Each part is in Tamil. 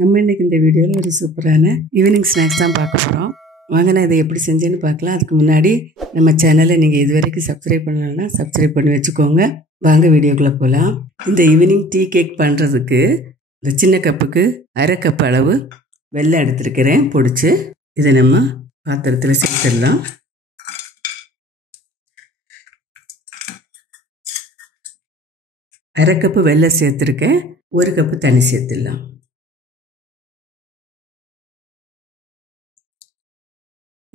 நம்ம இன்னைக்கு இந்த வீடியோவில் ஒரு சூப்பரான ஈவினிங் ஸ்நாக்ஸ் தான் பார்க்க போகிறோம். வாங்க நான் இதை எப்படி செஞ்சேன்னு பார்க்கலாம். அதுக்கு முன்னாடி நம்ம சேனலை நீங்கள் இது வரைக்கும் சப்ஸ்கிரைப் பண்ணலன்னா சப்ஸ்கிரைப் பண்ணி வச்சுக்கோங்க. வாங்க வீடியோக்குள்ளே போகலாம். இந்த ஈவினிங் டீ கேக் பண்ணுறதுக்கு இந்த சின்ன கப்புக்கு அரை கப் அளவு வெல்லம் எடுத்துருக்கிறேன் பொடிச்சு. இதை நம்ம பாத்திரத்தில் சேர்த்துடலாம். அரை கப்பு வெல்லம் சேர்த்துருக்கேன். ஒரு கப்பு தண்ணி சேர்த்துடலாம்.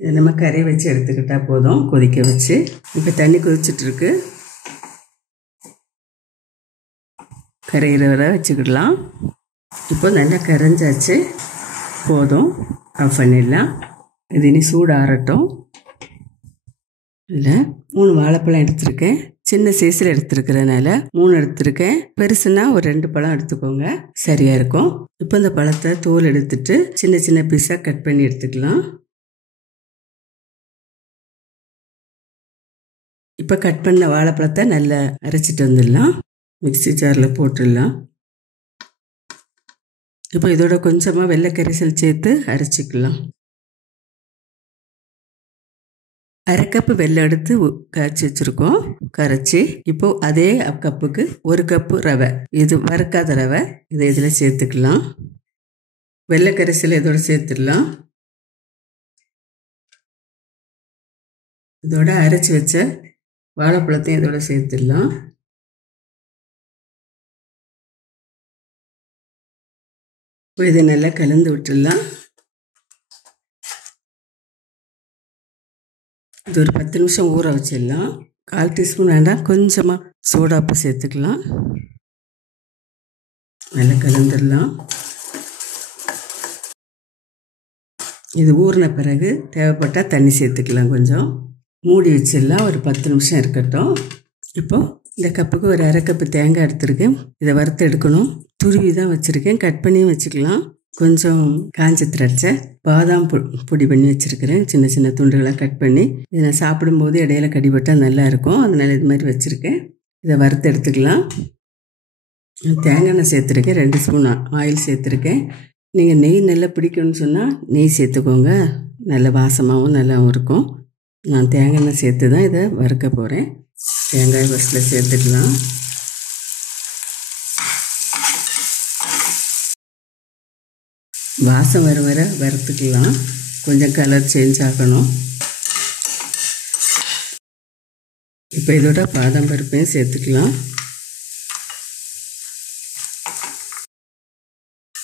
இதை நம்ம கரையை வச்சு எடுத்துக்கிட்டால் போதும், கொதிக்க வச்சு. இப்போ தண்ணி கொதிச்சிட்ருக்கு, கரையிற வரை வச்சுக்கிடலாம். இப்போ நல்லா கரைஞ்சாச்சு, போதும், ஆஃப் பண்ணிடலாம். இது இனி சூடு ஆறட்டும். இல்லை 3 வாழைப்பழம் எடுத்துருக்கேன். சின்ன சைஸில் எடுத்துருக்கிறதுனால 3 எடுத்துருக்கேன். பெருசுன்னா ஒரு 2 பழம் எடுத்துக்கோங்க, சரியாக இருக்கும். இப்போ இந்த பழத்தை தோல் எடுத்துட்டு சின்ன சின்ன பீஸாக கட் பண்ணி எடுத்துக்கலாம். இப்போ கட் பண்ண வாழைப்பழத்தை நல்லா அரைச்சிட்டு வந்துடலாம். மிக்ஸி ஜாரில் போட்டுடலாம். இப்போ இதோட கொஞ்சமாக வெள்ளை கரைசல் சேர்த்து அரைச்சிக்கலாம். அரை கப்பு வெல்லம் எடுத்து கரைச்சி வச்சுருக்கோம். கரைச்சி இப்போது அதே கப்புக்கு 1 கப்பு ரவை, இது வறுக்காத ரவை, இதை இதில் சேர்த்துக்கலாம். வெள்ளை கரைசல் இதோட சேர்த்துடலாம். இதோட அரைச்சி வச்ச வாழைப்பழத்தையும் இதோட சேர்த்துடலாம். இப்போ இதை நல்லா கலந்து விட்டுடலாம். இது ஒரு 10 நிமிஷம் ஊற வச்சிடலாம். 1/4 டீஸ்பூன் வேண்டாம், கொஞ்சமாக சோடாப்பு சேர்த்துக்கலாம். நல்லா கலந்துடலாம். இது ஊறின பிறகு தேவைப்பட்டால் தண்ணி சேர்த்துக்கலாம். கொஞ்சம் மூடி வச்சிடலாம், ஒரு 10 நிமிஷம் இருக்கட்டும். இப்போது இந்த கப்புக்கு ஒரு அரை கப்பு தேங்காய் எடுத்துருக்கேன். இதை வறுத்து எடுக்கணும். துருவி தான் வச்சுருக்கேன், கட் பண்ணியும் வச்சுக்கலாம். கொஞ்சம் காஞ்ச திராட்சை, பாதாம் பொடி பண்ணி வச்சுருக்கிறேன். சின்ன சின்ன துண்டுகளாக கட் பண்ணி, இதை நான் சாப்பிடும்போது இடையில கடிபட்டால் நல்லாயிருக்கும், அதனால் இது மாதிரி வச்சுருக்கேன். இதை வறுத்து எடுத்துக்கலாம். தேங்காய் எண்ணெய் சேர்த்துருக்கேன். 2 ஸ்பூன் ஆயில் சேர்த்துருக்கேன். நீங்கள் நெய் நல்லா பிடிக்கும்னு சொன்னால் நெய் சேர்த்துக்கோங்க, நல்ல வாசமாகவும் நல்லாவும் இருக்கும். நான் தேங்காய் எண்ணெய் சேர்த்து தான் இதை வறுக்க போகிறேன். தேங்காய் ஃபஸ்ட்டில் சேர்த்துக்கலாம். வாசம் வர வர வறுத்துக்கலாம். கொஞ்சம் கலர் சேஞ்ச் ஆகணும். இப்போ இதோட பாதாம் பருப்பையும் சேர்த்துக்கலாம்.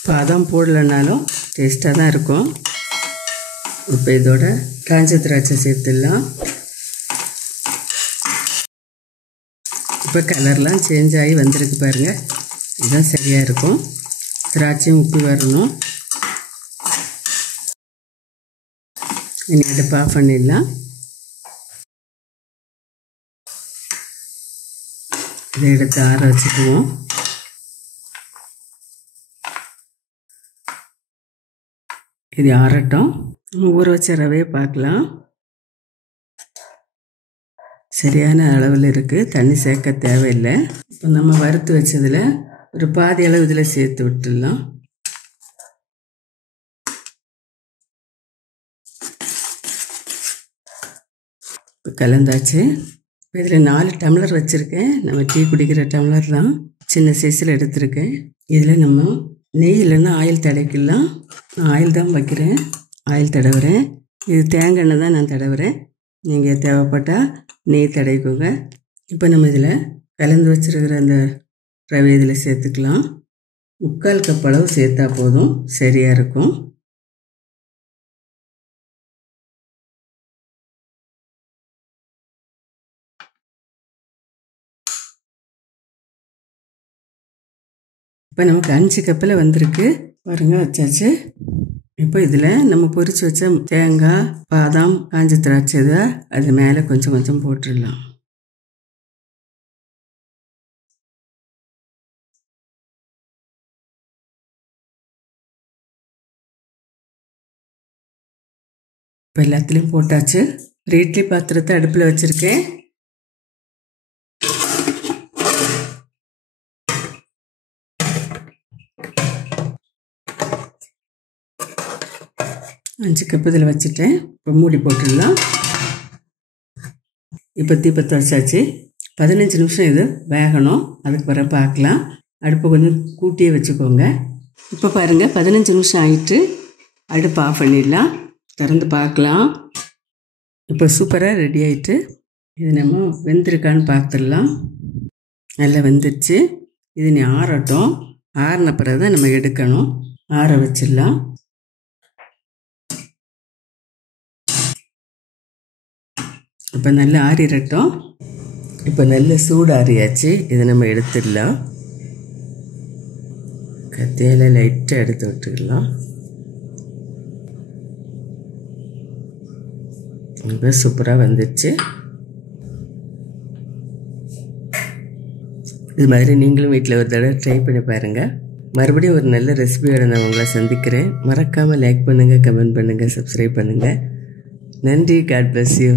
பாதாம் போடலைனாலும் டேஸ்ட்டாக தான் இருக்கும். இப்போ இதோட காஞ்ச திராட்சை சேர்த்துடலாம். இப்போ கலர்லாம் சேஞ்ச் ஆகி வந்திருக்கு பாருங்கள், இதுதான் சரியாக இருக்கும். திராட்சையும் உப்பு வரணும். இனி அடுப்பு ஆஃப் பண்ணிடலாம். இதை எடுத்து ஆற வச்சுக்குவோம். இது ஆறட்டும். நம்ம ஊற வச்ச ரவையை பார்க்கலாம். சரியான அளவில் இருக்குது, தண்ணி சேர்க்க தேவையில்லை. இப்போ நம்ம வறுத்து வச்சதில் ஒரு பாதி அளவு இதில் சேர்த்து விட்டுடலாம். இப்போ கலந்தாச்சு. இப்போ இதில் 4 டம்ளர் வச்சுருக்கேன். நம்ம டீ குடிக்கிற டம்ளர் தான், சின்ன சைஸில் எடுத்துருக்கேன். இதில் நம்ம நெய் இல்லைன்னா ஆயில் தடவிக்கலாம். நான் ஆயில் தான் வைக்கிறேன், ஆயில் தடவுறேன். இது தேங்காய் எண்ணெய் தான் நான் தடவுறேன், நீங்கள் தேவைப்பட்டால் நெய் தடவிக்கோங்க. இப்போ நம்ம இதில் கலந்து வச்சுருக்கிற அந்த ரவை இதில் சேர்த்துக்கலாம். 3/4 கப் அளவு சேர்த்தா போதும், சரியாக இருக்கும். இப்போ நமக்கு 5 கப்பில் வந்திருக்கு பாருங்கள், வச்சாச்சு. இப்போ இதில் நம்ம பொரிச்சு வச்ச தேங்காய், பாதாம், காஞ்ச திராட்சை இதை அது மேலே கொஞ்சம் கொஞ்சம் போட்டுடலாம். இப்போ எல்லாத்துலேயும் போட்டாச்சு. ஒரு இட்லி பாத்திரத்தை அடுப்பில் வச்சுருக்கேன். 5 கப்பு இதில் வச்சுட்டேன். இப்போ மூடி போட்டுடலாம். இப்போ தீபத்தை வச்சாச்சு. 15 நிமிஷம் இது வேகணும். அதுக்கு பிறகு பார்க்கலாம். அடுப்பை கொஞ்சம் கூட்டியே வச்சுக்கோங்க. இப்போ பாருங்கள் 15 நிமிஷம் ஆகிட்டு அடுப்பை ஆஃப் பண்ணிடலாம். திறந்து பார்க்கலாம். இப்போ சூப்பராக ரெடி ஆகிட்டு இது நம்ம வெந்திருக்கான்னு பார்த்துடலாம். நல்லா வெந்துருச்சு. இது நீ ஆறட்டும். ஆறின பிறகு தான் நம்ம எடுக்கணும். ஆற வச்சிடலாம். இப்போ நல்லா ஆறிடட்டும். இப்போ நல்ல சூடு ஆறியாச்சு. இதை நம்ம எடுத்துடலாம். கத்தியால் லைட்டாக எடுத்து விட்டுக்கலாம். இப்போ சூப்பராக வந்துடுச்சு. இது மாதிரி நீங்களும் வீட்டில் ஒரு தடவை ட்ரை பண்ணி பாருங்கள். மறுபடியும் ஒரு நல்ல ரெசிபியோட நான் உங்களை சந்திக்கிறேன். மறக்காமல் லைக் பண்ணுங்கள், கமெண்ட் பண்ணுங்கள், சப்ஸ்கிரைப் பண்ணுங்கள். நன்றி. God bless you.